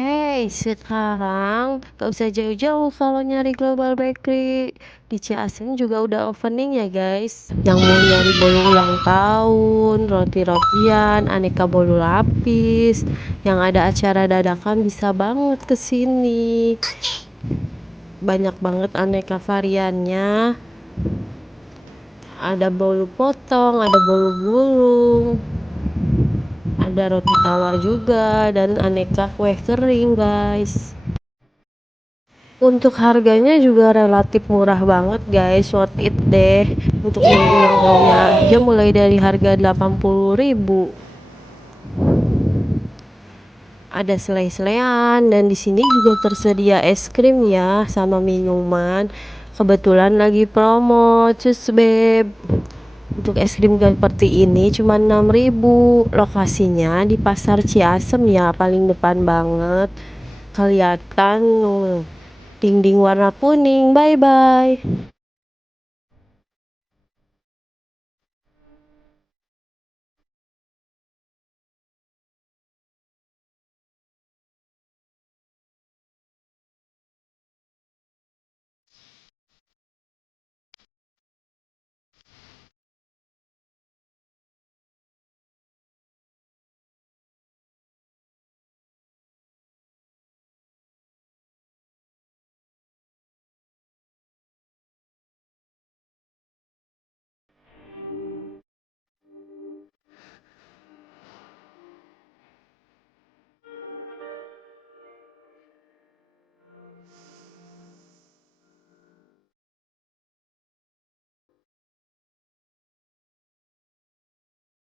Hey, sekarang gak usah jauh-jauh kalau nyari Global Bakery. Di Ciasem juga udah opening ya guys. Yang mau nyari bolu ulang tahun, roti-rotian, aneka bolu lapis, yang ada acara dadakan bisa banget kesini. Banyak banget aneka variannya. Ada bolu potong, ada bolu gulung, ada roti tawar juga, dan aneka kue kering guys. Untuk harganya juga relatif murah banget guys, worth it deh. Untuk yang ulang tahunnya aja mulai dari harga 80.000. Ada selai-selean dan di sini juga tersedia es krim ya sama minuman. Kebetulan lagi promo, cus beb. Untuk es krim seperti ini cuma 6.000. Lokasinya di Pasar Ciasem ya, paling depan banget. Kelihatan dinding warna kuning. Bye bye.